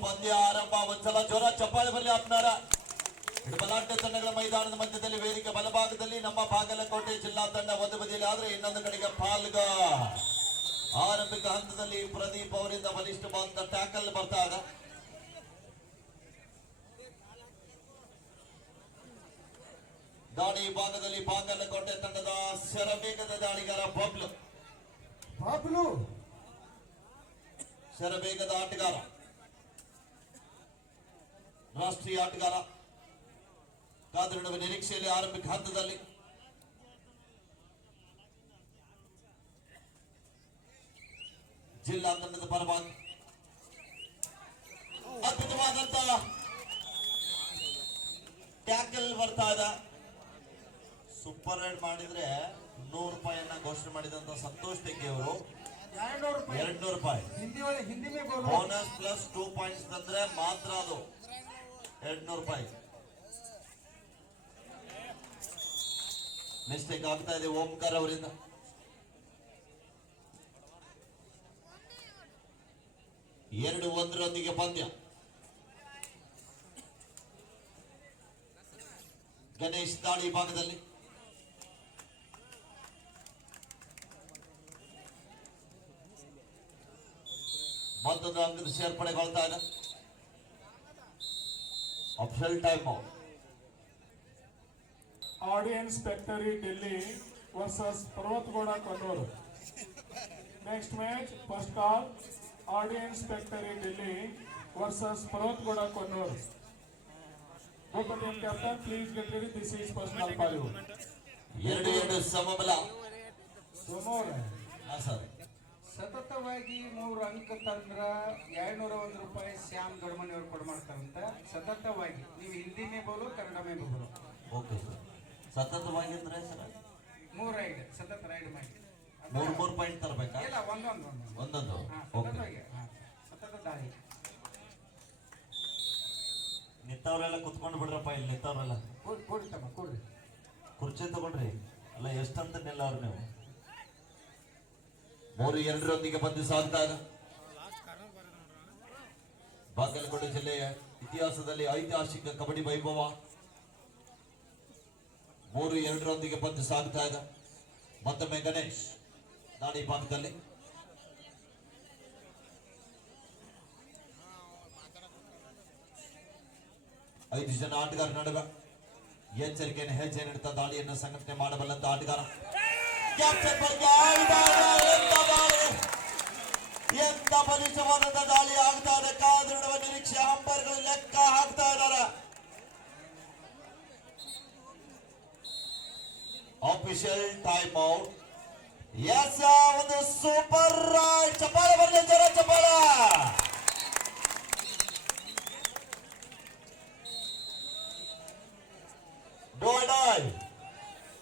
ಪಂದ್ಯ ಆರಂಭ. ಒಂದ್ಸಲ ಜೋರ ಚಪ್ಪಾಳೆ ಬರಲಿ ಆತ್ಮರ. ಬಲಾಢ್ಯ ತಂಡಗಳ ಮೈದಾನದ ಮಧ್ಯದಲ್ಲಿ ವೇದಿಕೆ ಬಲಭಾಗದಲ್ಲಿ ನಮ್ಮ ಬಾಗಲಕೋಟೆ ಜಿಲ್ಲಾ ತಂಡ ಒಂದು ಬದಿಯಲ್ಲಿ ಆದ್ರೆ ಇನ್ನೊಂದು ಕಡೆಗೆ ಪಾಲ್ಗ. ಆರಂಭಿಕ ಹಂತದಲ್ಲಿ ಪ್ರದೀಪ್ ಅವರಿಂದ ಬಲಿಷ್ಠವಾದ ಟ್ಯಾಕಲ್ ಬರ್ತಾ ಇದೆ. ದಾಳಿ ಭಾಗದಲ್ಲಿ ಬಾಗಲಕೋಟೆ ತಂಡದ ಶರವೇಗದ ದಾಳಿಗಾರ ಬಬ್ಲು ಶರವೇಗದ ಆಟಗಾರ, ರಾಷ್ಟ್ರೀಯ ಆಟಗಾರ. ಕಾದಿರುವ ನಿರೀಕ್ಷೆಯಲ್ಲಿ ಆರಂಭಿಕ ಹಂತದಲ್ಲಿ ಜಿಲ್ಲಾ ತಂಡದ ಪರವಾಗಿ ಅದ್ಭುತವಾದಂತ ಟ್ಯಾಕಲ್ ಬರ್ತಾ ಇದೆ. ಸೂಪರ್ ರೈಡ್ ಮಾಡಿದ್ರೆ 100 ರೂಪಾಯಿಯನ್ನ ಘೋಷಣೆ ಮಾಡಿದಂತ ಸಂತೋಷ್ ತೆಗ್ಗಿ ಅವರು 200 ರೂಪಾಯಿ ಬೋನಸ್ ಪ್ಲಸ್ 2 ಪಾಯಿಂಟ್ಸ್ ತಂದ್ರೆ ಮಾತ್ರ ಅದು 200 ರೂಪಾಯಿ. ಮಿಸ್ಟೇಕ್ ಆಗ್ತಾ ಇದೆ ಓಂಕಾರ ಅವರಿಂದ. ಎರಡು ಒಂದರೊಂದಿಗೆ ಪಂದ್ಯ. ಗಣೇಶ್ ದಾಳಿ ಭಾಗದಲ್ಲಿ ಮತ್ತೊಂದು ಅಂಕದ ಸೇರ್ಪಡೆಗೊಳ್ತಾ ಇದೆ. Official time out. Audience factory Delhi versus Parvatagouda Konnur. Next match first call audience factory Delhi versus Parvatagouda Konnur. Both team captain, please get ready. This is personal for you. ಎರಡು ಸಮಬಲ. ಸರ್ ಸತತವಾಗಿ 3 ಅಂಕ ತಂದ್ರ 201 ರೂಪಾಯಿ ಶ್ಯಾಮ್ ಗಡ್ಮನಿ ಅವರು ಕೊಡ ಮಾಡ್ತಾರಂತ. ಸತತವಾಗಿ ನೀವು ಹಿಂದಿ ಮೇ ಬೋಲು ಕನ್ನಡ ಮೇ ಬೋಲು. Okay sir. ಸತತವಾಗಿ ಅಂದ್ರೆ ಸರ್ 3 ರೈಡ್ ಸತತ ರೈಡ್ ಮಾಡಿ 3 ಪಾಯಿಂಟ್ ತರಬೇಕಾ? ಇಲ್ಲ ಒಂದೊಂದು. ಓಕೆ. ಸತತ ದಾಳಿ. ನಿಂತವ್ರೆಲ್ಲ ಕುತ್ಕೊಂಡು ಬಿಡ್ರಪ್ಪ. ಇಲ್ಲಿ ನಿಂತವ್ರೆಲ್ಲ ಕೊಡ್ರಿ ಕುರ್ಚಿ ತಗೊಂಡ್ರಿ. ಅಲ್ಲ ಎಷ್ಟಂತ ನಿಲ್ಲವ್ರು ನೀವು. 3-2 ಬಂದು ಸಾಗ್ತಾ ಇದೆ. ಬಾಗಲಕೋಟೆ ಜಿಲ್ಲೆಯ ಇತಿಹಾಸದಲ್ಲಿ ಐತಿಹಾಸಿಕ ಕಬಡ್ಡಿ ವೈಭವ 3-2 ಬಂದು ಸಾಗ್ತಾ ಇದೆ. ಮತ್ತೊಮ್ಮೆ ಗಣೇಶ್ ದಾಳಿ ಭಾಗದಲ್ಲಿ ಐದು ಜನ ಆಟಗಾರ ನಡುವೆ ಎಚ್ಚರಿಕೆಯನ್ನು ಹೆಜ್ಜೆ ನೀಡುತ್ತಾ ದಾಳಿಯನ್ನು ಸಂಘಟನೆ ಮಾಡಬಲ್ಲಂತ ಆಟಗಾರ. ಎಂತ ಬಲಿಷ್ಠವಾದಂತ ದಾಳಿ ಆಗ್ತಾ ಇದೆ. ಕಾದಿರುವ ನಿರೀಕ್ಷೆ ಅಂಪೈರ್ಗಳು ಲೆಕ್ಕ ಹಾಕ್ತಾ ಇದ್ದಾರೆ. Official time out. ಎಸ್, ಒಂದು ಸೂಪರ್ ರೈಡ್. ಚಪ್ಪಾಳೆ ಬರಲಿ, ಜರ ಚಪ್ಪಾಳೆ.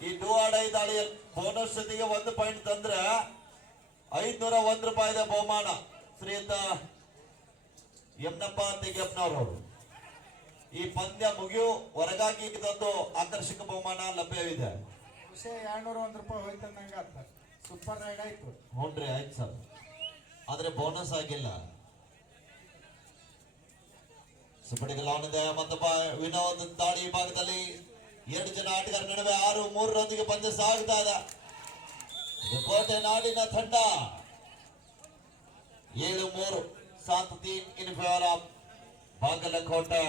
ಈ ಡೋಡೈ ದಾಳಿಯಲ್ಲಿ ಬೋನಸ್ ಜೊತೆಗೆ 1 ಪಾಯಿಂಟ್ ತಂದ್ರೆ 501 ರೂಪಾಯಿದ ಬಹುಮಾನ ಶ್ರೀಯುತ ಯಮನಪ್ಪ ತೆಗೆಪ್ಪನವರು. ಈ ಪಂದ್ಯ ಮುಗಿಯು ಹೊರಗಾಗಿ ಇದೊಂದು ಆಕರ್ಷಕ ಬಹುಮಾನ ಲಭ್ಯವಿದೆ. ವಿಷಯ 201 ರೂಪಾಯಿ ಹೋಯ್ತು ನಂಗೆ ಅರ್ಥ. ಸೂಪರ್ ರೈಡ್ ಆಯ್ತು. ನೋಡ್ರಿ, ಆಯ್ತು ಸರ್. ಆದ್ರೆ ಬೋನಸ್ ಆಗಿಲ್ಲ. ಸುಪಡಿಗಲಾನಿದೆ. ಮತ್ತೊಬ್ಬ ವಿನೋದ್ ದಾಳಿ ಭಾಗದಲ್ಲಿ 2 ಜನ ಆಟಗಾರ ನಡುವೆ 6-3 ಪಂದ್ಯ ಸಾಗ್ತಾ ಇದೆ. ಕೋಟೆ ನಾಡಿನ ತಂಡ 7-3 ಸಾಂತತಿ in favour of Bagalkote.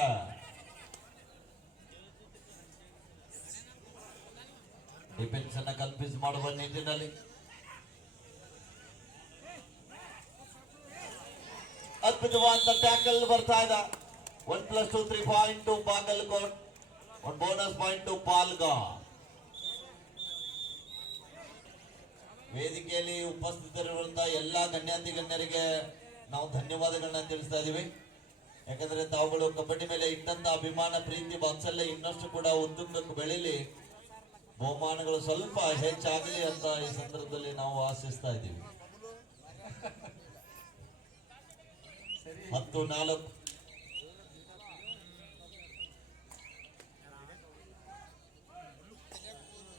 Defence ಅನ್ನ ಕನ್ಫ್ಯೂಸ್ ಮಾಡುವ ನಿಟ್ಟಿನಲ್ಲಿ ಅದ್ಭುತವಾದ ಟ್ಯಾಕಲ್ ಬರ್ತಾ ಇದೆ. 1+2 3 point to Bagalkote, 1 bonus point to ಪಾಲ್ಗ. ವೇದಿಕೆಯಲ್ಲಿ ಉಪಸ್ಥಿತರಿರುವಂತಹ ಎಲ್ಲಾ ಗಣ್ಯಾತಿ ಗಣ್ಯರಿಗೆ ನಾವು ಧನ್ಯವಾದಗಳನ್ನ ತಿಳಿಸ್ತಾ ಇದೀವಿ. ಯಾಕಂದ್ರೆ ತಾವುಗಳು ಕಬಡ್ಡಿ ಮೇಲೆ ಇಟ್ಟಂತ ಅಭಿಮಾನ, ಪ್ರೀತಿ, ವಾತ್ಸಲ್ಯ ಇನ್ನಷ್ಟು ಕೂಡ ಉತ್ತುಂಗಕ್ಕೆ ಬೆಳೀಲಿ, ಬಹುಮಾನಗಳು ಸ್ವಲ್ಪ ಹೆಚ್ಚಾಗಲಿ ಅಂತ ಈ ಸಂದರ್ಭದಲ್ಲಿ ನಾವು ಆಶಿಸ್ತಾ ಇದ್ದೀವಿ. 10-4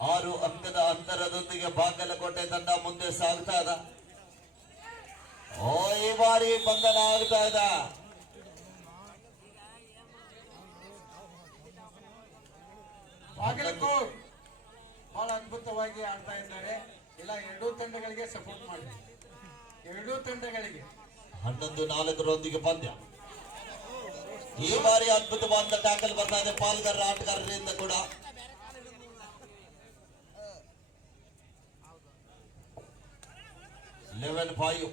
6 ಅಂಕದ ಅಂತರದೊಂದಿಗೆ ಬಾಗಲಕೋಟೆ ತಂಡ ಮುಂದೆ ಸಾಗ್ತಾ ಇದೆ. ಈ ಬಾರಿ ಬಂಧನ ಆಗ್ತಾ ಇದೆ. ತಂಡಗಳಿಗೆ ಸಪೋರ್ಟ್ ಮಾಡಿ, ಎರಡೂ ತಂಡಗಳಿಗೆ. 11-4 ಪಂದ್ಯ. ಈ ಬಾರಿ ಅದ್ಭುತವಾದ ಟ್ಯಾಕಲ್ ಬರ್ತಾ ಇದೆ ಪಾಲ್ಗಾರರ ಆಟಗಾರರಿಂದ ಕೂಡ. ಲೆವೆನ್ 5.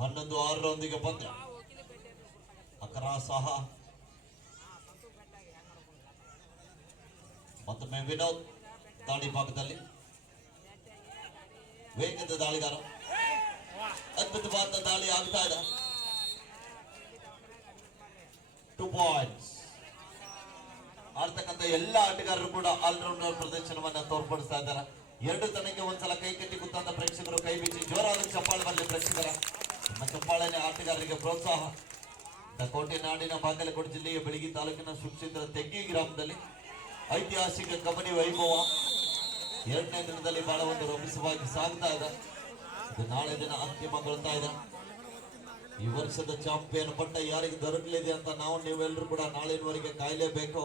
ಹನ್ನೊಂದು 6 ಪಂದ್ಯ. ಅಕರಾ ಸಹ ಮತ್ತೊಮ್ಮೆ ವಿನೋದ್ ದಾಳಿ ಭಾಗದಲ್ಲಿ ವೇಗದ ದಾಳಿಗಾರ. ಅದ್ಭುತವಾದ ದಾಳಿ ಆಗ್ತಾ ಇದೆ. 2 ಪಾಯಿಂಟ್ಸ್. ಆಡ್ತಕ್ಕಂಥ ಎಲ್ಲ ಆಟಗಾರರು ಕೂಡ ಆಲ್ರೌಂಡರ್ ಪ್ರದರ್ಶನವನ್ನ ತೋರ್ಪಡಿಸ್ತಾ ಇದ್ದಾರೆ. ಎರಡು ತಂಡಕ್ಕೆ ಒಂದ್ಸಲ ಕೈ ಕಟ್ಟಿ ಕೂತಂತ ಪ್ರೇಕ್ಷಕರು ಕೈ ಬಿಚ್ಚಿ ಜೋರಾದ ಚಪ್ಪಾಳೆ ಬರಲಿ ಪ್ರೇಕ್ಷಕರ. ನಮ್ಮ ಚಪ್ಪಾಳೆನೆ ಆಟಗಾರರಿಗೆ ಪ್ರೋತ್ಸಾಹ. ಕೋಟೆ ನಾಡಿನ ಬಾಗಲಕೋಟೆ ಜಿಲ್ಲೆಯ ಬೆಳಗಿ ತಾಲೂಕಿನ ಸುಕ್ಷೇತ್ರ ತೆಗ್ಗಿ ಗ್ರಾಮದಲ್ಲಿ ಐತಿಹಾಸಿಕ ಕಬಡ್ಡಿ ವೈಭವ 2ನೇ ದಿನದಲ್ಲಿ ಬಹಳ ಒಂದು ರಮಿಸವಾಗಿ ಸಾಗ್ತಾ ಇದೆ. ಇದು ನಾಳೆ ದಿನ ಅಂತಿಮಗೊಳ್ತಾ ಇದೆ. ಈ ವರ್ಷದ ಚಾಂಪಿಯನ್ ಪಟ್ಟ ಯಾರಿಗೆ ದೊರಕಲಿದೆ ಅಂತ ನೀವೆಲ್ಲರೂ ಕೂಡ ನಾಳಿನವರೆಗೆ ಕಾಯಲೇಬೇಕು.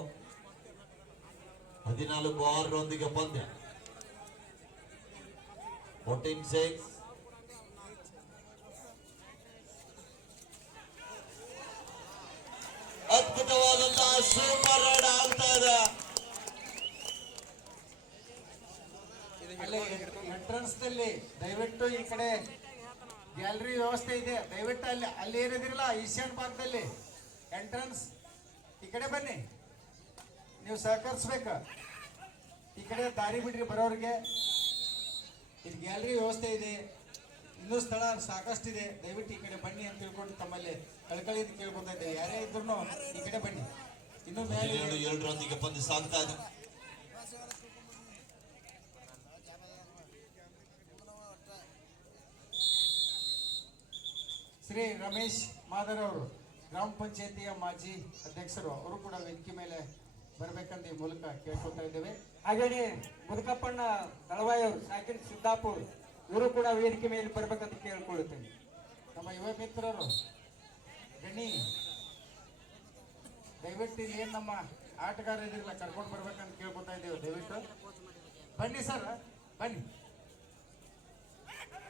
14-6 ಪಂದ್ಯ. 14-6. ಅದ್ಭುತವಾದಂತಹ ಸೂಪರ್ ರೈಡ್ ಆಗ್ತಾ ಇದೆ. ಎಂಟ್ರನ್ಸ್ ದಲ್ಲಿ ದಯವಿಟ್ಟು ಈ ಕಡೆ ಗ್ಯಾಲರಿ ವ್ಯವಸ್ಥೆ ಇದೆ, ದಯವಿಟ್ಟು ಅಲ್ಲಿ ಏನಿದಿರಲ್ಲ ಈಶಾನ್ ಭಾಗದಲ್ಲಿ ಎಂಟ್ರನ್ಸ್ ಈ ಕಡೆ ಬನ್ನಿ, ನೀವು ಸಹಕರಿಸ್ಬೇಕ. ಈ ಕಡೆ ದಾರಿ ಬಿಡ್ರಿ ಬರೋರಿಗೆ. ಇಲ್ಲಿ ಗ್ಯಾಲರಿ ವ್ಯವಸ್ಥೆ ಇದೆ, ಇನ್ನೂ ಸ್ಥಳ ಸಾಕಷ್ಟಿದೆ. ದಯವಿಟ್ಟು ಈ ಕಡೆ ಬನ್ನಿ ಅಂತ ತಿಳ್ಕೊಂಡು ತಮ್ಮಲ್ಲಿ ಕಳ್ಕಳಿಯಿಂದ ಕೇಳ್ಕೊತಾ ಇದ್ದೇವೆ. ಯಾರೇ ಇದ್ರು ಈ ಕಡೆ ಬನ್ನಿ. ಇನ್ನು ಮೇಲೆ 17-7 ಪಂದ್ಯ ಸಾಗ್ತಾ ಇದೆ. ಶ್ರೀ ರಮೇಶ್ ಮಾದರ್ ಅವರು ಗ್ರಾಮ ಪಂಚಾಯತಿಯ ಮಾಜಿ ಅಧ್ಯಕ್ಷರು, ಅವರು ಕೂಡ ವೇದಿಕೆ ಮೇಲೆ ಬರ್ಬೇಕಂತ ಈ ಮೂಲಕ ಕೇಳ್ಕೊತಾ ಇದ್ದೇವೆ. ಹಾಗೇನೆ ಮುದುಕಪ್ಪಣ್ಣ ದಳವಾಯಿ ಅವರು ಸಾಕಿನ ಸಿದ್ದಾಪುರ್, ಇವರು ಕೂಡ ವೇದಿಕೆ ಮೇಲೆ ಬರ್ಬೇಕಂತ ಕೇಳ್ಕೊಳ್ಳುತ್ತೇನೆ. ನಮ್ಮ ಯುವ ಮಿತ್ರರು ಗಣಿ ದಯವಿಟ್ಟು ಇಲ್ಲಿ ಏನ್ ನಮ್ಮ ಆಟಗಾರ ಇದಿರಲ್ಲ ಕರ್ಕೊಂಡು ಬರ್ಬೇಕಂತ ಕೇಳ್ಕೊತಾ ಇದ್ದೇವೆ. ದಯವಿಟ್ಟು ಬನ್ನಿ ಸರ್, ಬನ್ನಿ.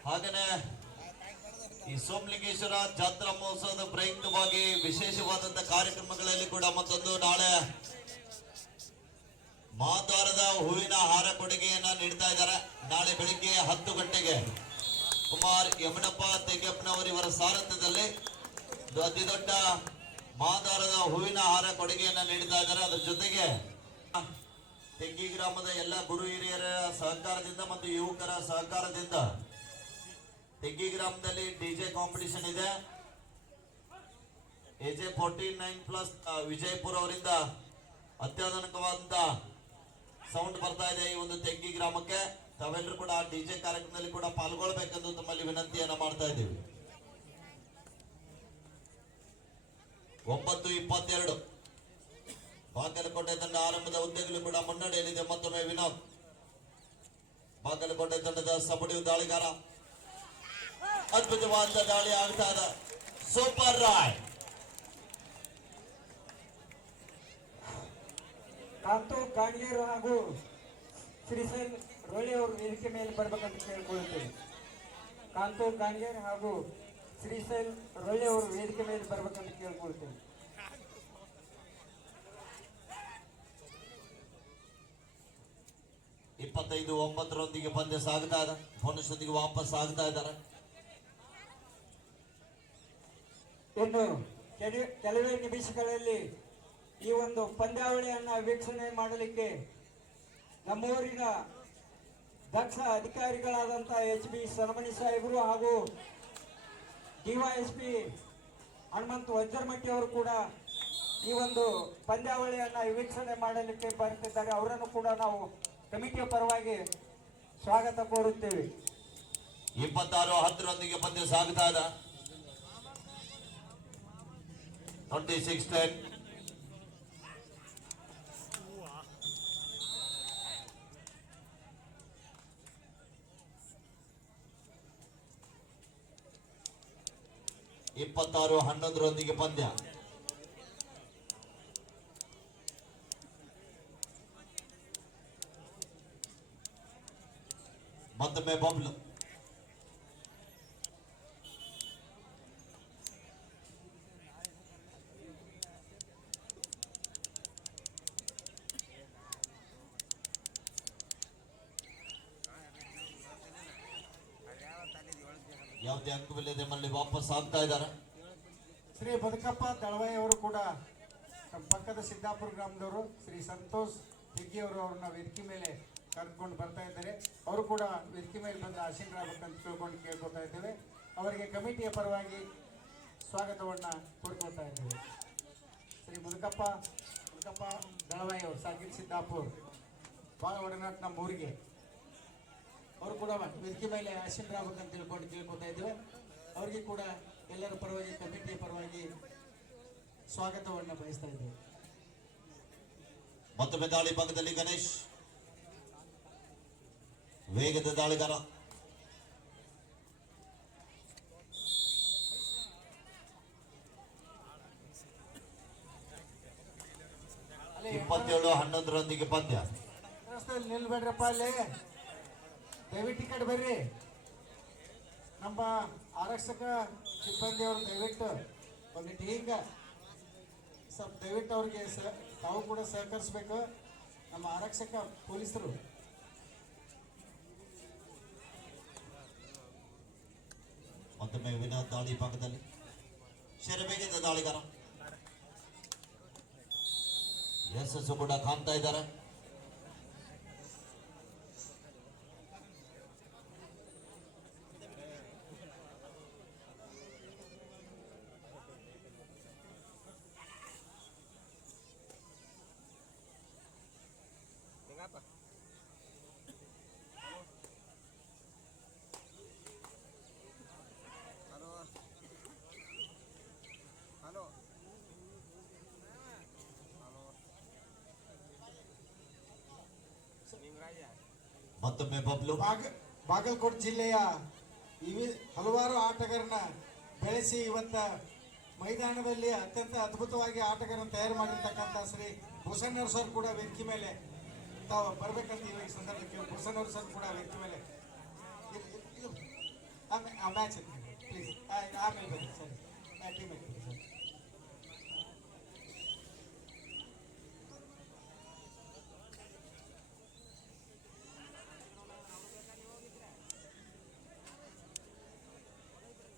ಹಾಗೇನೆ ಈ ಸೋಮಲಿಂಗೇಶ್ವರ ಜಾತ್ರಾ ಮಹೋತ್ಸವದ ಪ್ರಯುಕ್ತವಾಗಿ ವಿಶೇಷವಾದಂತಹ ಕಾರ್ಯಕ್ರಮಗಳಲ್ಲಿ ಕೂಡ ಮತ್ತೊಂದು ನಾಳೆ ಮಹಾದ್ವಾರದ ಹೂವಿನ ಹಾರ ಕೊಡುಗೆಯನ್ನ ನೀಡ್ತಾ ಇದ್ದಾರೆ. ನಾಳೆ ಬೆಳಿಗ್ಗೆ 10 ಗಂಟೆಗೆ ಕುಮಾರ್ ಯಮನಪ್ಪ ತೆಗೆಪ್ಪನವರಿವರ ಸಾರಥ್ಯದಲ್ಲಿ ಅತಿ ದೊಡ್ಡ ಮಹಾದ್ವಾರದ ಹೂವಿನ ಹಾರ ಕೊಡುಗೆಯನ್ನ ನೀಡ್ತಾ ಇದ್ದಾರೆ. ಅದರ ಜೊತೆಗೆ ತೆಗ್ಗಿ ಗ್ರಾಮದ ಎಲ್ಲ ಗುರು ಹಿರಿಯರ ಸಹಕಾರದಿಂದ ಮತ್ತು ಯುವಕರ ಸಹಕಾರದಿಂದ ತೆಗ್ಗಿ ಗ್ರಾಮದಲ್ಲಿ ಡಿಜೆ ಕಾಂಪಿಟಿಷನ್ ಇದೆ. AJ 49+ ವಿಜಯಪುರ ಅವರಿಂದ ಅತ್ಯಾಧುನಿಕವಾದ ಸೌಂಡ್ ಬರ್ತಾ ಇದೆ ಈ ಒಂದು ತೆಗ್ಗಿ ಗ್ರಾಮಕ್ಕೆ. ತಾವೆಲ್ಲರೂ ಕೂಡ ಆ ಡಿಜೆ ಕಾರ್ಯಕ್ರಮದಲ್ಲಿ ಕೂಡ ಪಾಲ್ಗೊಳ್ಬೇಕೆಂದು ತಮ್ಮಲ್ಲಿ ವಿನಂತಿಯನ್ನ ಮಾಡ್ತಾ ಇದ್ದೀವಿ. 9-22 ಬಾಗಲಕೋಟೆ ತಂಡ ಆರಂಭದ ಹುದ್ದೆಗಳು ಕೂಡ ಮುನ್ನಡೆಯಲ್ಲಿದೆ. ಮತ್ತೊಮ್ಮೆ ವಿನೋದ್ ಬಾಗಲಕೋಟೆ ತಂಡದ ಸಬಡಿ ದಾಳಿಗಾರ. ಅದ್ಭುತವಾದ ದಾಳಿ ಆಗ್ತಾ ಇದೆ. ಸೂಪರ್ ರಾಯ್. ಕಾಂತು ಗಾಣಿಗೇರು ಹಾಗೂ ಶ್ರೀಶೈಲ್ ರೋಳಿ ಅವರು ವೇದಿಕೆ ಮೇಲೆ ಬರ್ಬೇಕಂತ ಕೇಳ್ಕೊಳ್ಳುತ್ತೇವೆ. ಕಾಂತು ಗಾಣಿಗೇರ್ ಹಾಗೂ ಶ್ರೀಶೈಲ್ ರೋಳಿ ಅವರು ವೇದಿಕೆ ಮೇಲೆ ಬರ್ಬೇಕಂತ ಕೇಳ್ಕೊಳ್ತೇವೆ. ಇಪ್ಪತ್ತೈದು 9 ಪಂದ್ಯ ಸಾಗ್ತಾ ಇದೆ. ಬೋನಸ್ನೊಂದಿಗೆ ವಾಪಸ್ ಆಗ್ತಾ ಇದ್ದಾರೆ. ಇನ್ನು ಕೆಲವೇ ನಿಮಿಷಗಳಲ್ಲಿ ಈ ಒಂದು ಪಂದ್ಯಾವಳಿಯನ್ನ ವೀಕ್ಷಣೆ ಮಾಡಲಿಕ್ಕೆ ನಮ್ಮೂರಿನ ದಕ್ಷ ಅಧಿಕಾರಿಗಳಾದಂತಹ HB ಸನಮನಿ ಸಾಹೇಬರು ಹಾಗೂ DYSP ಹನುಮಂತ ವಜ್ರಮಟ್ಟಿ ಅವರು ಕೂಡ ಈ ಒಂದು ಪಂದ್ಯಾವಳಿಯನ್ನ ವೀಕ್ಷಣೆ ಮಾಡಲಿಕ್ಕೆ ಬರುತ್ತಿದ್ದಾರೆ. ಅವರನ್ನು ಕೂಡ ನಾವು ಕಮಿಟಿಯ ಪರವಾಗಿ ಸ್ವಾಗತ ಕೋರುತ್ತೇವೆ. 26-10 ಪಂದ್ಯ ಸಾಗ್ತಾ ಇದೆ. 26-10. 26-11 ಪಂದ್ಯ. ಮತ್ತೊಮ್ಮೆ ಬಬ್ಲು. ಯಾವುದೇ ಅಂಕವಿಲ್ಲದೆ ಮಲ್ಲಿ ವಾಪಸ್ ಆಗ್ತಾ ಇದ್ದಾರೆ. ಶ್ರೀ ಬದುಕಪ್ಪ ದಳವಾಯಿ ಅವರು ಕೂಡ ನಮ್ಮ ಪಕ್ಕದ ಸಿದ್ದಾಪುರ ಗ್ರಾಮದವರು ಶ್ರೀ ಸಂತೋಷ್ ಹೆಗ್ಗಿ ಅವರು ಅವ್ರನ್ನ ವೇದಿಕೆ ಮೇಲೆ ಕರ್ಕೊಂಡು ಬರ್ತಾ ಇದ್ದಾರೆ. ಅವರು ಕೂಡ ವೇದಿಕೆ ಮೇಲೆ ಬಂದು ಆಸೀನರಾಗಬೇಕಂತ ತಿಳ್ಕೊಂಡು ಕೇಳ್ಕೊತಾ ಇದ್ದೇವೆ. ಅವರಿಗೆ ಕಮಿಟಿಯ ಪರವಾಗಿ ಸ್ವಾಗತವನ್ನು ಕೋರ್ಕೊಳ್ತಾ ಇದ್ದೇವೆ. ಶ್ರೀ ಬದುಕಪ್ಪ ದಳವಾಯಿ ಅವರು ಸಾಕಿರ್ ಸಿದ್ದಾಪುರ್ ಭಾಳ ಒಡನಾಟ ನಮ್ಮ ಊರಿಗೆ ಅವರು ಕೂಡ ವೇದಿಕೆ ಮೇಲೆ ಆಸೀನರಾಗಬೇಕಂತ ತಿಳ್ಕೊಂಡು ಕೇಳ್ಕೊತಾ ಇದ್ದೇವೆ. ಅವರಿಗೆ ಕೂಡ ಎಲ್ಲರ ಪರವಾಗಿ ಕಮಿಟಿಯ ಪರವಾಗಿ ಸ್ವಾಗತವನ್ನು ಬಯಸ್ತಾ ಇದ್ದೇವೆ. ಮತ್ತೊಮ್ಮೆ ದಾಳಿ ಭಾಗದಲ್ಲಿ ಗಣೇಶ್ ವೇಗದ ದಾಳಿಗಾರ. ಅಲ್ಲಿ 27-11 ಪಂದ್ಯ. ರಸ್ತೆಯಲ್ಲಿ ನಿಲ್ಬೇಡ್ರಪ್ಪ, ಅಲ್ಲಿ ದಯವಿಟ್ಟು ಈ ಕಡೆ ಬರ್ರಿ. ನಮ್ಮ ಆರಕ್ಷಕ ಸಿಬ್ಬಂದಿಯವರು ದಯವಿಟ್ಟು ಒಂದಿಟ್ಟು ಹಿಂಗ ಸ್ವಲ್ಪ ದಯವಿಟ್ಟು ಅವ್ರಿಗೆ ತಾವು ಕೂಡ ಸಹಕರಿಸ್ಬೇಕು. ನಮ್ಮ ಆರಕ್ಷಕ ಪೊಲೀಸರು ಮತ್ತೊಮ್ಮೆ ವಿನೋದ್ ದಾಳಿ ಭಾಗದಲ್ಲಿ ಶರವೇಗದ ದಾಳಿಗಾರ. ಯಶಸ್ಸು ಕೂಡ ಕಾಣ್ತಾ ಇದ್ದಾರೆ. ಮತ್ತೊಮ್ಮೆ ಬಬ್ಲು. ಬಾಗಲಕೋಟೆ ಜಿಲ್ಲೆಯ ಹಲವಾರು ಆಟಗಾರನ ಬೆಳೆಸಿ ಇವತ್ತ ಮೈದಾನದಲ್ಲಿ ಅತ್ಯಂತ ಅದ್ಭುತವಾಗಿ ಆಟಗಾರನ ತಯಾರು ಮಾಡಿರ್ತಕ್ಕಂಥ ಶ್ರೀ ಭೂಷಣ್ಣವ್ರ ಸರ್ ಕೂಡ ವೇದಿಕೆ ಮೇಲೆ ತಾವು ಬರ್ಬೇಕಂತ ಈ ಸಂದರ್ಭಕ್ಕೆ ಭೂಷಣ್ಣವ್ರ ಸರ್ ಕೂಡ ವೇದಿಕೆ ಮೇಲೆ ಆ ಮ್ಯಾಚ್ ಪ್ಲೀಸ್ ಆಮೇಲೆ ಬನ್ನಿ ಸರಿ ಟೀಮ್ ಸರ್.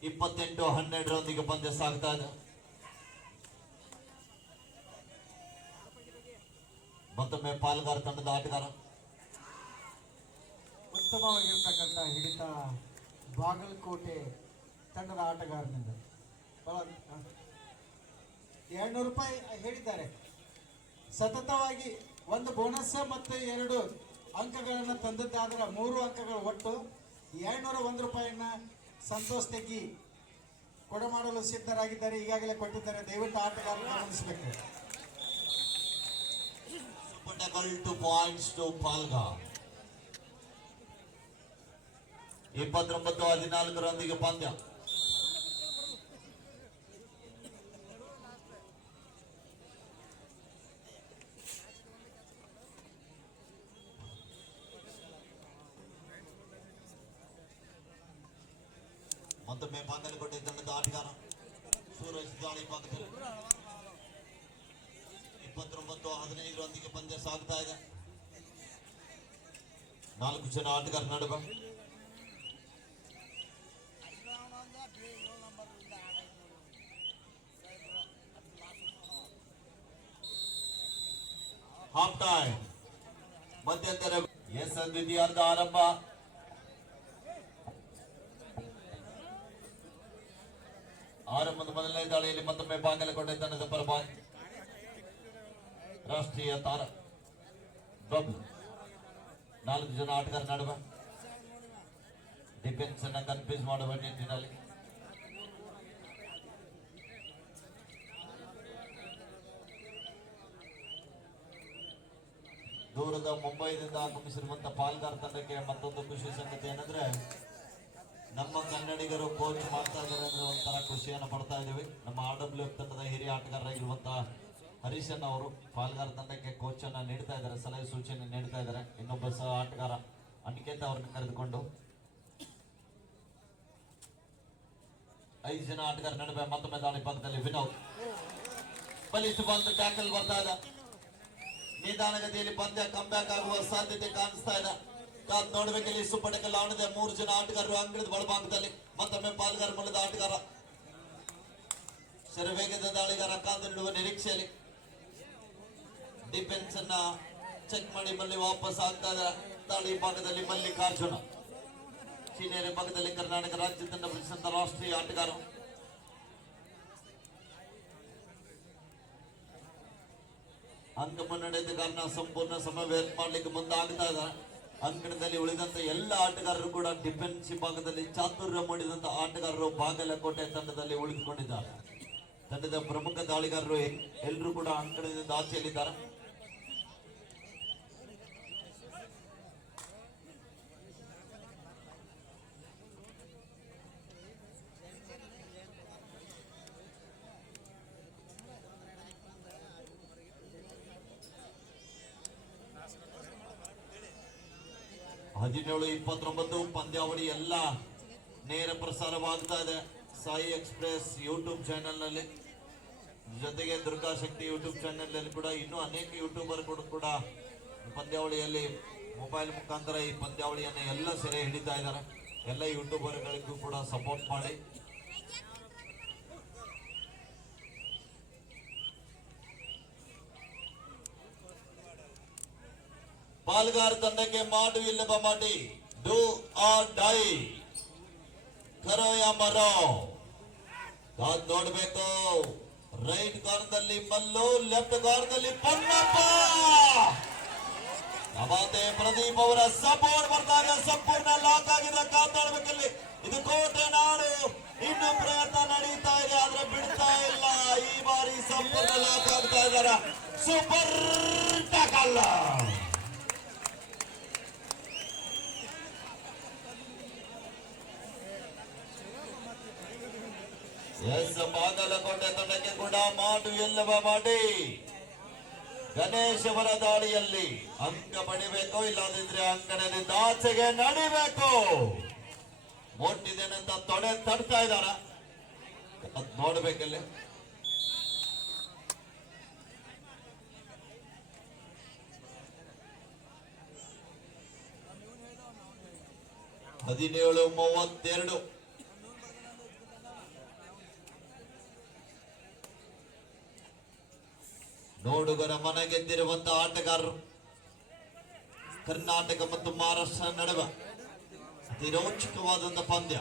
ಇಪ್ಪತ್ತೆಂಟು 12 ಪಂದ್ಯ ಸಾಗ್ತಾ ಇದೆ. ಮತ್ತೊಮ್ಮೆ ಪಾಲ್ಗಾರ ತಂಡದ ಆಟಗಾರ. ಉತ್ತಮವಾಗಿರ್ತಕ್ಕಂಥ ಹಿಡಿತ ಬಾಗಲಕೋಟೆ ತಂಡದ ಆಟಗಾರನಿಂದ 200 ರೂಪಾಯಿ ಹೇಳಿದ್ದಾರೆ. ಸತತವಾಗಿ ಒಂದು ಬೋನಸ್ ಮತ್ತು 2 ಅಂಕಗಳನ್ನು ತಂದದ್ದಾದ್ರೆ 3 ಅಂಕಗಳು ಒಟ್ಟು 201 ರೂಪಾಯಿಯನ್ನ ಸಂತೋಷ್ ತೆಗ್ಗಿ ಕೊಡಮಾಡಲು ಸಿದ್ಧರಾಗಿದ್ದಾರೆ. ಈಗಾಗಲೇ ಕೊಟ್ಟಿದ್ದಾರೆ. ದಯವಿಟ್ಟು ಆಟಗಾರರು ಗಮನಿಸಬೇಕು. To points to Palghar. 29-14 ಪಂದ್ಯ. ಮತ್ತೊಮ್ಮೆ ಬಾಗಲಕೋಟೆ ತಂಡದ ಆಟಗಾರ ಸೂರಜ್ ದಾಳಿ ಭಾಗದಲ್ಲಿ 29-15 ಪಂದ್ಯ ಸಾಗ್ತಾ ಇದೆ. 4 ಜನ ಆಟಗಾರ ನಡುವೆ. ಹಾಫ್ ಟೈಮ್ ಮಧ್ಯಂತರ. ದ್ವಿತೀಯಾರ್ಧ ಆರಂಭ. ಆರಂಭದ ಮೊದಲನೇ ದಾಳಿಯಲ್ಲಿ ಮತ್ತೊಮ್ಮೆ ಬಾಗಲಕೋಟೆ ತಂಡದ ಪರವಾಗಿ ರಾಷ್ಟ್ರೀಯ ತಾರ ಬಬ್ಲು 4 ಜನ ಆಟಗಾರ ನಡುವೆ ಡಿಫೆನ್ಸ್ ಅನ್ನ ಕನ್ಫ್ಯೂಸ್ ಮಾಡುವ ನಿಟ್ಟಿನಲ್ಲಿ ದೂರದ ಮುಂಬೈದಿಂದ ಆಗಮಿಸಿರುವಂತಹ ಪಾಲ್ಗಾರ್ ತಂಡಕ್ಕೆ ಮತ್ತೊಂದು ಖುಷಿ ಸಂಗತಿ ಏನಂದ್ರೆ ನಮ್ಮ ಕನ್ನಡಿಗರು ಕೋಚ್ ಮಾಡ್ತಾ ಇದ್ದಾರೆ ಅಂದ್ರೆ ಒಂಥರ ಖುಷಿಯನ್ನು ಪಡ್ತಾ ಇದ್ದೀವಿ. ನಮ್ಮ RWF ತಂಡದ ಹಿರಿಯ ಆಟಗಾರರಾಗಿರುವಂತಹ ಹರೀಶನ್ ಅವರು ಪಾಲ್ಗಾರ ತಂಡಕ್ಕೆ ಕೋಚ್ ಅನ್ನ ನೀಡ್ತಾ ಇದ್ದಾರೆ, ಸಲಹೆ ಸೂಚನೆ ನೀಡ್ತಾ ಇದ್ದಾರೆ. ಇನ್ನೊಬ್ಬ ಸಹ ಆಟಗಾರ ಅನಿಕೇತ್ ಅವರನ್ನು ಕರೆದುಕೊಂಡು 5 ಜನ ಆಟಗಾರ ನಡುವೆ ಮತ್ತೊಮ್ಮೆ ದಾಳಿ ಭಾಗದಲ್ಲಿ ವಿನೋದ್ ಬಲಿಷ್ಠವಾದ ಟ್ಯಾಕಲ್ ಬರ್ತಾ ಇದೆ. ನಿಧಾನಗತಿಯಲ್ಲಿ ಪಂದ್ಯ ಕಂಬ್ಯಾಕ್ ಆಗುವ ಸಾಧ್ಯತೆ ಕಾಣಿಸ್ತಾ ಇದೆ. ಕಾದ್ ನೋಡ್ಬೇಕಿಲ್ಲಿ ಸುಪ್ಪಟಕಲ್ ಆಣದೆ 3 ಜನ ಆಟಗಾರರು ಅಂಗಳದ ಒಳಭಾಗದಲ್ಲಿ ಮತ್ತೊಮ್ಮೆ ಪಾಲ್ಗಾರ ಮೂಲದ ಆಟಗಾರ ಶರವೇಗದ ದಾಳಿಗಾರ ಕಾದು ನೀಡುವ ನಿರೀಕ್ಷೆಯಲ್ಲಿ ಡಿಫೆನ್ಸ್ ಅನ್ನ ಚೆಕ್ ಮಾಡಿ ಮಲ್ಲಿ ವಾಪಸ್ ಆಗ್ತಾ ಇದೆ. ದಾಳಿ ಭಾಗದಲ್ಲಿ ಮಲ್ಲಿಕಾರ್ಜುನ ಸೀನಿಯರ್ ಭಾಗದಲ್ಲಿ ಕರ್ನಾಟಕ ರಾಜ್ಯ ತಂಡ ಬಿಡಿಸಿದಂತ ರಾಷ್ಟ್ರೀಯ ಆಟಗಾರ. ಅಂಕ ಮುನ್ನಡೆದ ಕಾರಣ ಸಂಪೂರ್ಣ ಸಮಯ ವ್ಯರ್ಥ ಮಾಡ್ಲಿಕ್ಕೆ ಮುಂದಾಗ್ತಾ ಇದ್ದಾರೆ. ಅಂಕಣದಲ್ಲಿ ಉಳಿದಂತ ಎಲ್ಲ ಆಟಗಾರರು ಕೂಡ ಡಿಫೆನ್ಸ್ ಭಾಗದಲ್ಲಿ ಚಾತುರ್ಯ ಮೂಡಿದಂತ ಆಟಗಾರರು ಬಾಗಲಕೋಟೆ ತಂಡದಲ್ಲಿ ಉಳಿದುಕೊಂಡಿದ್ದಾರೆ. ತಂಡದ ಪ್ರಮುಖ ದಾಳಿಗಾರರು ಎಲ್ಲರೂ ಕೂಡ ಅಂಕಣದಿಂದ ಆಚೆಯಲ್ಲಿದ್ದಾರೆ. ಹದಿನೇಳು 29 ಪಂದ್ಯಾವಳಿ ಎಲ್ಲ ನೇರ ಪ್ರಸಾರವಾಗ್ತಾ ಇದೆ ಸಾಯಿ ಎಕ್ಸ್ಪ್ರೆಸ್ ಯೂಟ್ಯೂಬ್ ಚಾನೆಲ್ ನಲ್ಲಿ. ಜೊತೆಗೆ ದುರ್ಗಾಶಕ್ತಿ ಯೂಟ್ಯೂಬ್ ಚಾನೆಲ್ ನಲ್ಲಿ ಕೂಡ ಇನ್ನೂ ಅನೇಕ ಯೂಟ್ಯೂಬರ್ ಕೂಡ ಪಂದ್ಯಾವಳಿಯಲ್ಲಿ ಮೊಬೈಲ್ ಮುಖಾಂತರ ಈ ಪಂದ್ಯಾವಳಿಯನ್ನು ಎಲ್ಲ ಸೆರೆ ಹಿಡಿತಾ ಇದ್ದಾರೆ. ಎಲ್ಲ ಯೂಟ್ಯೂಬರ್ಗಳಿಗೂ ಕೂಡ ಸಪೋರ್ಟ್ ಮಾಡಿ. ಪಾಲ್ಗಾರ ತಂಡಕ್ಕೆ ಮಾಡು ಇಲ್ಲವ ಮಾಡಿ ಡೂ ಆರ್ ಡೈ ಕರೋ ಯಾ ಮರೋ ಕಾದ್ ನೋಡ್ಬೇಕು. ರೈಟ್ ಕಾರ್ನರ್ದಲ್ಲಿ ಮಲ್ಲು, ಲೆಫ್ಟ್ ಕಾರ್ನರ್ದಲ್ಲಿ ಪನ್ನಪ್ಪ. ನವಾತೆ ಪ್ರದೀಪ್ ಅವರ ಸಪೋರ್ಟ್ ಬರ್ತಾರೆ. ಸಂಪೂರ್ಣ ಲಾಕ್ ಆಗಿದೆ. ಕಾತಾಡ್ಬೇಕಲ್ಲಿ ಇದು ಕೋಟೆ ನಾಡು. ಇನ್ನು ಪ್ರಯತ್ನ ನಡೀತಾ ಇದೆ ಆದ್ರೆ ಬಿಡ್ತಾ ಇಲ್ಲ. ಈ ಬಾರಿ ಸಂಪೂರ್ಣ ಲಾಕ್ ಆಗ್ತಾ ಇದ್ದಾರೆ. Super tackle. ಎಸ್ ಬಾಗಲಕೋಟೆ ತಂಡಕ್ಕೆ ಕೂಡ ಮಾಡು ಎಲ್ಲವ ಮಾಡಿ ಗಣೇಶ್ ಅವರ ದಾಳಿಯಲ್ಲಿ ಅಂಕ ಪಡಿಬೇಕು, ಇಲ್ಲದಿದ್ರೆ ಅಂಕಣದಿಂದ ಆಚೆಗೆ ನಡಿಬೇಕು. ಮೊಟ್ಟಿದೇನಂತ ತೊಡೆ ತಡ್ತಾ ಇದ್ದಾರ, ಅದ್ ನೋಡ್ಬೇಕಲ್ಲಿ. ಹದಿನೇಳು 32 ನೋಡುಗರ ಮನ ಗೆದ್ದಿರುವಂತಹ ಆಟಗಾರರು. ಕರ್ನಾಟಕ ಮತ್ತು ಮಹಾರಾಷ್ಟ್ರ ನಡುವೆ ಅತಿ ರೋಚಕವಾದಂತಹ ಪಂದ್ಯ.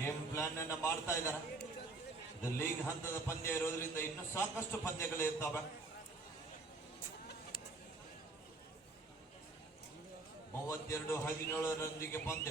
ಗೇಮ್ ಪ್ಲಾನ್ ಅನ್ನ ಮಾಡ್ತಾ ಇದ್ದಾರೆ. ಇದು ಲೀಗ್ ಹಂತದ ಪಂದ್ಯ ಇರೋದ್ರಿಂದ ಇನ್ನು ಸಾಕಷ್ಟು ಪಂದ್ಯಗಳು ಇರ್ತವೆ. 32-17 ಪಂದ್ಯ.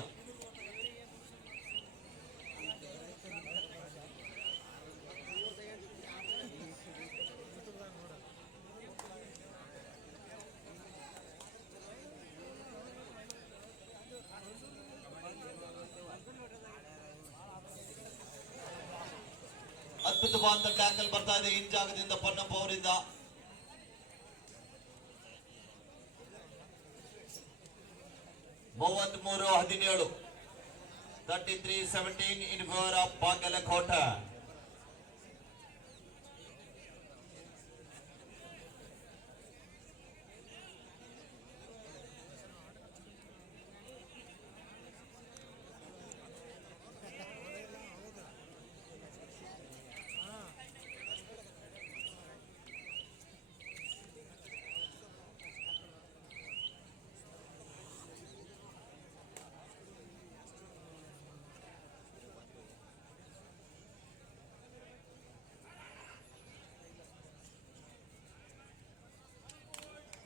ಅದ್ಭುತವಾದ ಟ್ಯಾಕಲ್ ಬರ್ತಾ ಇದೆ ಹಿಂಜಾಗದಿಂದ ಪನ್ನಪ್ಪ ಅವರಿಂದ. ಮೂವತ್ತ್ 17 33-17 in favor of Bagalkote.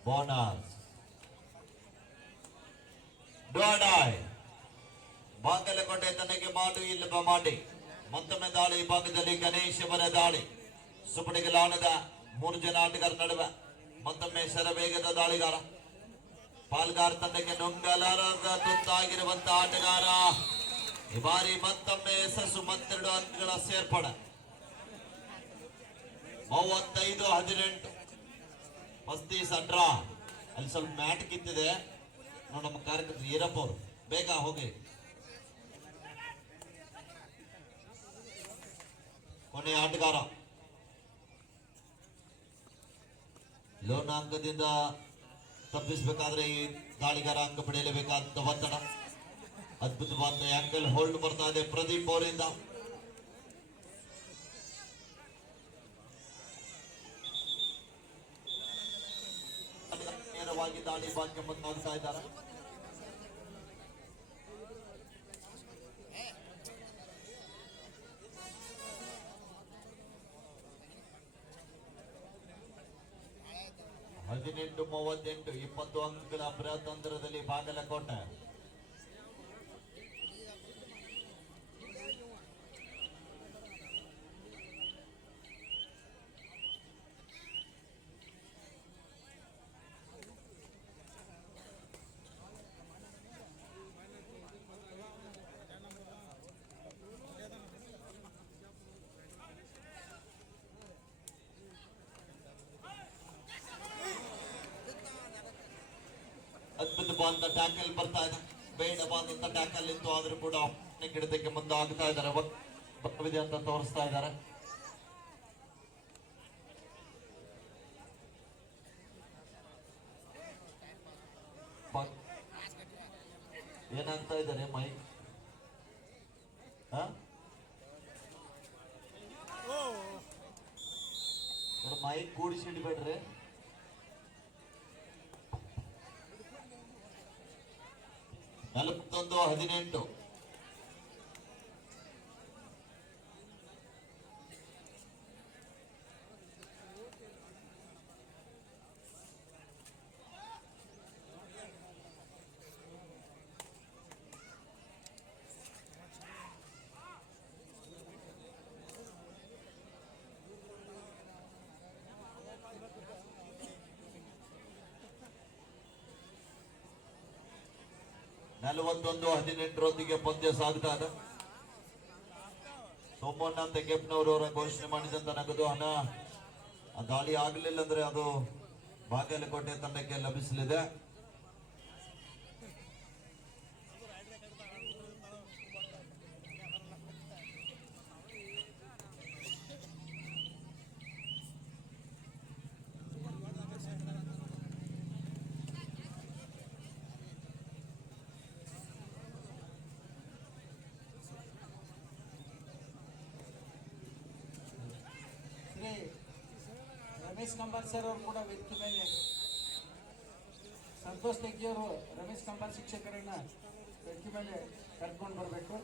Bonus ಡೋಡಾಯ್ ಬಾಗಲಕೋಟೆ ಬಾಗಲಕೋಟೆ ತನಗೆ ಮಾಡು ಇಲ್ಲಬ ಮಾಡಿ ಮತ್ತೊಮ್ಮೆ ದಾಳಿ ಈ ಭಾಗದಲ್ಲಿ ಗಣೇಶ್ ಅವರ ದಾಳಿ ಸುಪಡಿಗಲಾಣದ 3 ಜನ ಆಟಗಾರ ನಡುವೆ ಮತ್ತೊಮ್ಮೆ ಶರವೇಗದ ದಾಳಿಗಾರ ಪಾಲ್ಗಾರ್ ತಂಡಕ್ಕೆ ನುಂಗಲಾರದ ತುತ್ತಾಗಿರುವಂತಹ ಆಟಗಾರ ಈ ಬಾರಿ ಮತ್ತೊಮ್ಮೆ ಯಶಸ್ಸು 12 ಅಂಕಗಳ ಸೇರ್ಪಡೆ 35-18 35 ಅಂಡ್ರಾ ಅಲ್ಲಿ ಸ್ವಲ್ಪ ಮ್ಯಾಟ್ ಕಿತ್ತಿದೆ ನೋಡಿ ನಮ್ಮ ಕಾರ್ಯಕರ್ತರು ಈರಪ್ಪ ಅವರು ಬೇಗ ಹೋಗಿ ಕೊನೆಯ ಆಟಗಾರ ಲೋನ್ ಅಂಕದಿಂದ ತಪ್ಪಿಸಬೇಕಾದ್ರೆ ಈ ದಾಳಿಗಾರ ಅಂಕ ಪಡೆಯಲೇಬೇಕಾದ ಒತ್ತಡ ಅದ್ಭುತವಾದ ಆಂಗಲ್ ಹೋಲ್ಡ್ ಬರ್ತಾ ಇದೆ ಪ್ರದೀಪ್ ಅವರಿಂದ ನೇರವಾಗಿ ದಾಳಿ ಭಾಗ್ಯ ಮುಂದಾಗ್ತಾ ಇದ್ದಾರೆ ಹದಿನೆಂಟು 38 20 ಅಂಕಗಳ ಬೃಹತಂತ್ರದಲ್ಲಿ ಬಾಗಲಕೋಟೆ ಅದ್ಭುತವಾದ ಟ್ಯಾಕಲ್ ಬರ್ತಾ ಇದೆ ಬೇಡವಾದಂತ ಟ್ಯಾಕಲ್ ಇತ್ತು ಆದ್ರೂ ಕೂಡ ಗಿಡದಕ್ಕೆ ಮುಂದಾಗ್ತಾ ಇದ್ದಾರೆ ಬಕ್ಕವಿದೆ ಅಂತ ತೋರಿಸ್ತಾ ಇದ್ದಾರೆ ಏನಾಗ್ತಾ ಇದ್ದಾರೆ ಮೈಕ್ ಮೈಕ್ ಕೂಡಿಸಿಡ್ಬೇಡ್ರಿ 41-18 41-18 ಪಂದ್ಯ ಸಾಗ್ತಾ ಇದೆ ಸೋಮಣ್ಣ ತೆಗೆಪ್ನವರವರ ಘೋಷಣೆ ಮಾಡಿದಂತ ನಗದು ಹಣ ದಾಳಿ ಆಗಲಿಲ್ಲ ಅಂದ್ರೆ ಅದು ಬಾಗಲಕೋಟೆ ತಂಡಕ್ಕೆ ಲಭಿಸಲಿದೆ ಶ್ರೀ ರಮೇಶ್ ಕಂಬಾರ್ ಸರ್ ಅವರು ಕೂಡ ವೇದಿಕೆ ಮೇಲೆ ಸಂತೋಷ್ ತೆಗ್ಗಿಯವರು ರಮೇಶ್ ಕಂಬಾರ್ ಶಿಕ್ಷಕರನ್ನ ವೇದಿಕೆ ಮೇಲೆ ಕರ್ಕೊಂಡು ಬರಬೇಕು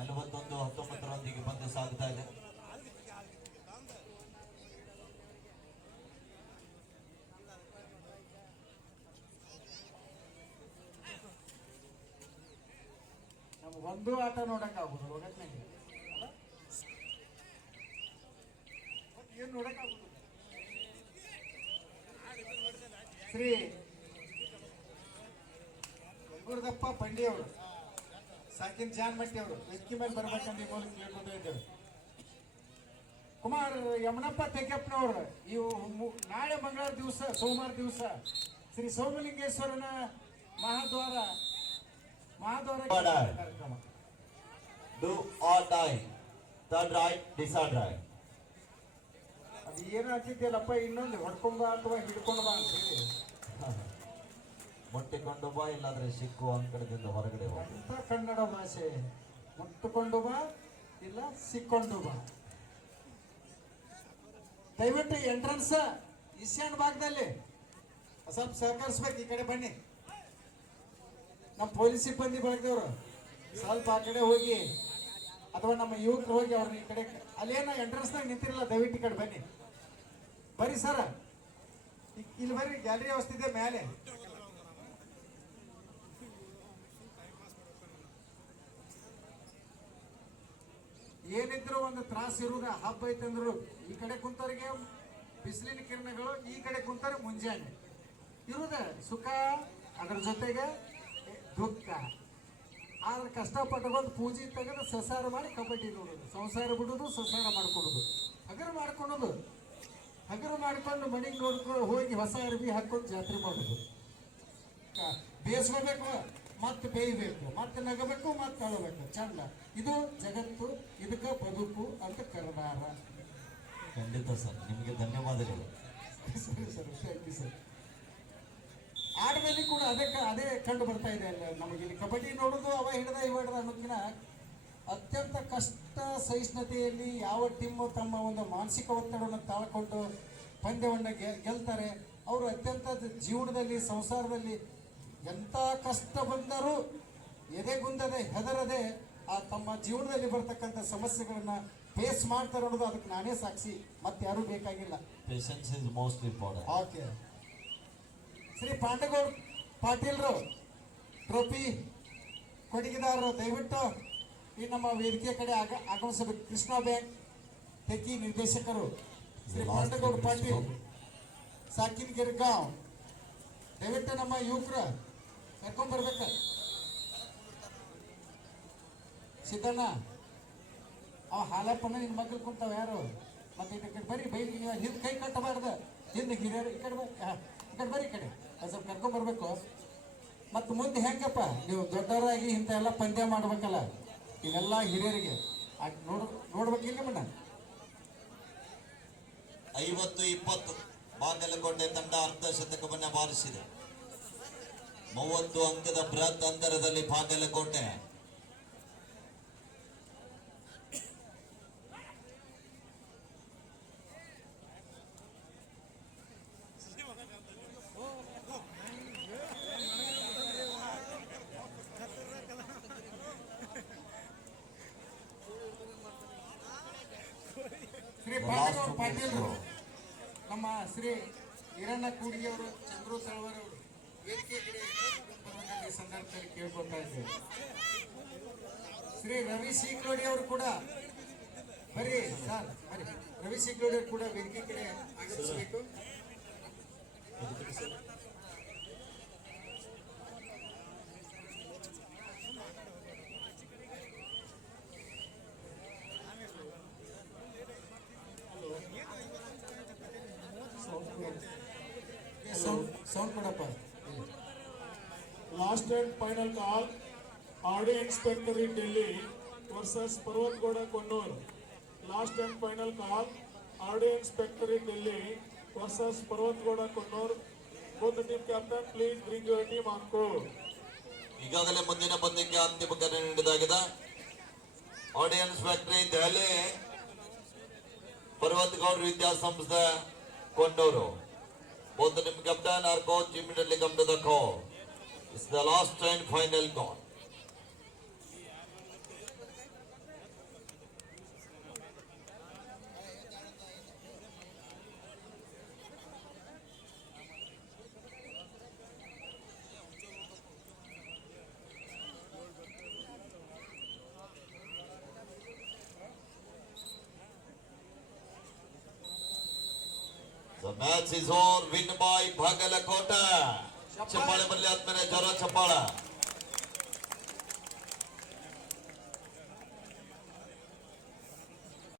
41-19 ಪಂದ್ಯ ಸಾಗ್ತಾ ಇದೆ ನಮ್ಗೆ ಒಂದು ಆಟ ನೋಡಕ್ಕಾಗೋದು ಒಗಟ್ನಾಗ ಏನು ನೋಡಕ್ಕಾಗೋದು ಶ್ರೀ ಗುರುದಪ್ಪ ಪಂಡಿ ಅವರು ಸಾಕಿನ್ ಜಾನ್ಮಟ್ಟಿ ಅವರು ವೆಕ್ಕಿ ಮೇಲೆ ಬರ್ಬೇಕಂತ ಈ ಮೂಲಕ ಕೇಳ್ಕೊತಾ ಇದ್ದೇವೆ ಕುಮಾರ್ ಯಮನಪ್ಪ ತೆಗೆಪ್ಪನವರು ಇವು ನಾಳೆ ಮಂಗಳವಾರ ದಿವಸ ಸೋಮವಾರ ದಿವಸ ಶ್ರೀ ಸೋಮಲಿಂಗೇಶ್ವರನ ಮಹಾದ್ವಾರ ಕಾರ್ಯಕ್ರಮ Do or die. Third right, decide right. ಅದು ಏನು ಹಾಕಿದ್ಯಲ್ಲಪ್ಪ ಇನ್ನೊಂದು ಹೊಡ್ಕೊಂಬ ಅಥವಾ ಹಿಡ್ಕೊಂಡು ಬಾ ಅಂತ ಹೇಳಿ ಮುಟ್ಟಿಕೊಂಡು ಬಾ ಇಲ್ಲಾಂದ್ರೆ ಸಿಕ್ಕು ಅಂಕಣದಿಂದ ಹೊರಗಡೆ ಹೋಗಿ ಅಂತ ಕನ್ನಡ ಭಾಷೆ ಮುಟ್ಟುಕೊಂಡು ಬಾ ಇಲ್ಲ ಸಿಕ್ಕೊಂಡು ಬಾ ದಯವಿಟ್ಟು ಎಂಟ್ರನ್ಸ್ ಈಶಾನ್ಯ ಭಾಗದಲ್ಲಿ ಸ್ವಲ್ಪ ಸಹಕರಿಸ್ಬೇಕು ಈ ಕಡೆ ಬನ್ನಿ ನಮ್ಮ ಪೊಲೀಸ್ ಸಿಬ್ಬಂದಿ ಬಳಗದವರು ಸ್ವಲ್ಪ ಆ ಕಡೆ ಹೋಗಿ ಅಥವಾ ನಮ್ಮ ಯುವಕರು ಹೋಗಿ ಅವ್ರನ್ನ ಈ ಕಡೆ ಅಲ್ಲೇನೋ ಎಂಟ್ರನ್ಸ್ನಾಗ ನಿಂತಿರಲ್ಲ ದಯವಿಟ್ಟು ಈ ಕಡೆ ಬನ್ನಿ ಬರ್ರಿ ಸರ ಇಲ್ಲಿ ಬರ್ರಿ ಗ್ಯಾಲರಿ ವ್ಯವಸ್ಥೆ ಇದೆ ಮೇಲೆ ಏನಿದ್ರು ಒಂದು ತ್ರಾಸ ಇರುವುದ ಹಬ್ಬ ಐತಂದ್ರು ಈ ಕಡೆ ಕುಂತವ್ರಿಗೆ ಬಿಸಿಲಿನ ಕಿರಣಗಳು, ಈ ಕಡೆ ಕುಂತವ್ರೆ ಮುಂಜಾನೆ ಇರುದ ಸುಖ, ಅದ್ರ ಜೊತೆಗೆ ದುಃಖ. ಆದ್ರೆ ಕಷ್ಟಪಟ್ಟುಕೊಂಡು ಪೂಜೆ ತೆಗೆದು ಸಸಾರ ಮಾಡಿ ಕಬಡ್ಡಿ ನೋಡೋದು, ಸಂಸಾರ ಬಿಡೋದು, ಸಸಾರ ಮಾಡ್ಕೊಳೋದು, ಹಗರು ಮಾಡ್ಕೊಳೋದು, ಹಗರು ಮಾಡ್ಕೊಂಡು ಮನೆಗೆ ನೋಡ್ಕೊಂಡು ಹೋಗಿ ಹೊಸ ಅರ್ಬಿ ಹಾಕೊಂಡು ಜಾತ್ರೆ ಮಾಡೋದು. ಬೇಯಿಸ್ಕೋಬೇಕು, ಮತ್ತೆ ಬೇಯಬೇಕು, ಮತ್ತೆ ನಗಬೇಕು, ಮತ್ತೆ ಅಳಬೇಕು. ಚಂದ. ಇದು ಜಗತ್ತು, ಇದಕ್ಕೆ ಬದುಕು ಅಂತ ಕರೆದಾರ. ಖಂಡಿತ ಸರ್, ನಿಮಗೆ ಧನ್ಯವಾದಗಳು. ಸರಿ ಸರ್, ಥ್ಯಾಂಕ್ ಯು ಸರ್. ಆಟದಲ್ಲಿ ಕೂಡ ಅದೇ ಕಂಡು ಬರ್ತಾ ಇದೆ ಅಲ್ಲ ನಮಗೆ. ಇಲ್ಲಿ ಕಬಡ್ಡಿ ನೋಡೋದು ಅವ ಹಿಡ್ದ ಇವ ಹಿಡ್ದ ಅನ್ನೋದಕ್ಕಿಂತ ಅತ್ಯಂತ ಕಷ್ಟ ಸಹಿಷ್ಣುತೆಯಲ್ಲಿ ಯಾವ ಟೀಮ್ ತಮ್ಮ ಒಂದು ಮಾನಸಿಕ ಒತ್ತಡವನ್ನು ತಾಳ್ಕೊಂಡು ಪಂದ್ಯವನ್ನು ಗೆಲ್ತಾರೆ. ಅವರು ಅತ್ಯಂತ ಜೀವನದಲ್ಲಿ, ಸಂಸಾರದಲ್ಲಿ ಎಂಥ ಕಷ್ಟ ಬಂದರೂ ಎದೆಗುಂದದೆ ಹೆದರದೆ ಆ ತಮ್ಮ ಜೀವನದಲ್ಲಿ ಬರ್ತಕ್ಕಂಥ ಸಮಸ್ಯೆಗಳನ್ನ ಫೇಸ್ ಮಾಡ್ತಾರೆ ಅನ್ನೋದು ಅದಕ್ಕೆ ನಾನೇ ಸಾಕ್ಷಿ, ಮತ್ತೆ ಯಾರೂ ಬೇಕಾಗಿಲ್ಲ. Patience is most important. Okay. Shri Pandagouda ಪಾಟೀಲ್ರು ಟ್ರೋಫಿ ಕೊಡುಗೆದಾರರು ದಯವಿಟ್ಟು ಈ ನಮ್ಮ ವೇದಿಕೆ ಕಡೆ ಆಗಮಿಸಬೇಕು. ಕೃಷ್ಣ ಬ್ಯಾಂಕ್ ಟೆಕ್ಕಿ ನಿರ್ದೇಶಕರು ಶ್ರೀ ಪಾಂಡಗೌಡ ಪಾಟೀಲ್ ಸಾಕಿನ್ ಗಿರ್ಗಾಂವ್ ದಯವಿಟ್ಟು ನಮ್ಮ ಯುವಕರು ಕರ್ಕೊಂಡ್ ಬರ್ಬೇಕು. ಸಿದ್ದಣ್ಣ ಅವ ಹಾಲಪ್ಪನ ನಿನ್ನ ಮಕ್ಕಳು ಕುಂತಾವ ಯಾರು? ಮತ್ತೆ ಈ ಕಡೆ ಬರ್ರಿ, ಬೈಲಿ ಹಿಂದೆ ಕೈ ಕಟ್ಟಬಾರ್ದು. ಹಿಂದೆ ಹಿರಿಯರು ಈ ಕಡೆ ಬರ್ರಿ, ಈ ಕಡೆ ಬರ್ರಿ, ಈ ಕಡೆ ಸ್ವಲ್ಪ ಕರ್ಕೊಂಡ್ ಬರ್ಬೇಕು. ಮತ್ತು ಮುಂದೆ ಹೆಂಗಪ್ಪ ನೀವು ದೊಡ್ಡವರಾಗಿ ಇಂಥ ಎಲ್ಲ ಪಂದ್ಯ ಮಾಡ್ಬೇಕಲ್ಲ, ಇವೆಲ್ಲ ಹಿರಿಯರಿಗೆ ನೋಡ್ಬೇಕಿಲ್ಲ ನಿಮ್ಮನ್ನ. 50-20 ಬಾಗಲಕೋಟೆ ತಂಡ ಅರ್ಧ ಶತಕವನ್ನ ಬಾರಿಸಿದೆ. 30 ಅಂಕದ ಬೃಹತ್ ಅಂತರದಲ್ಲಿ ಬಾಗಲಕೋಟೆ ಶ್ರೀ ಪಾಂಡಗೌಡ ಪಾಟೀಲ್ರು, ನಮ್ಮ ಶ್ರೀ ಹಿರಣ್ಣ ಕೂಡಿಯವರು, ಚಂದ್ರು ತಳವಾರ್ ಅವರು ವೇದಿಕೆ ಕಡೆ ಈ ಸಂದರ್ಭದಲ್ಲಿ ಕೇಳ್ಕೊಳ್ತಾ ಇದ್ದೇವೆ. ಶ್ರೀ ರವಿ ಶೀಗ್ಲೋಡಿ ಅವರು ಕೂಡ ಬರೀ ಸರ್, ಬರೀ ರವಿ ಶೀಗ್ಲೋಡಿ ಅವರು ಕೂಡ ವೇದಿಕೆ ಕಡೆ ಆಗಮಿಸಬೇಕು. ಸೌಂಡ್ ಕೊಡಪ್ಪ. Last and final call, RD Inspectorate Delhi versus Parvat Goda Konnur. Last and final call, RD Inspectorate Delhi versus Parvat Goda Konnur. Both the team captain, please bring your team on court. ಈಗಾಗಲೇ ಮುಂದಿನ ಪಂದ್ಯಕ್ಕೆ ಅಂತಿಮ ಕರೆ ನೀಡಿದಾಗಿದೆ. Audience factory Delhi, Parvat Gowda ವಿದ್ಯಾಸಂಸ್ಥೆ Kondur. Both the team captain or coach immediately come to the call. It's the last and final call. The match is over, win by Bagalakota. ಚಪ್ಪಾಳೆ ಬರಲಿ ಆದ್ಮೇಲೆ ಜೋರ ಚಪ್ಪಾಳ.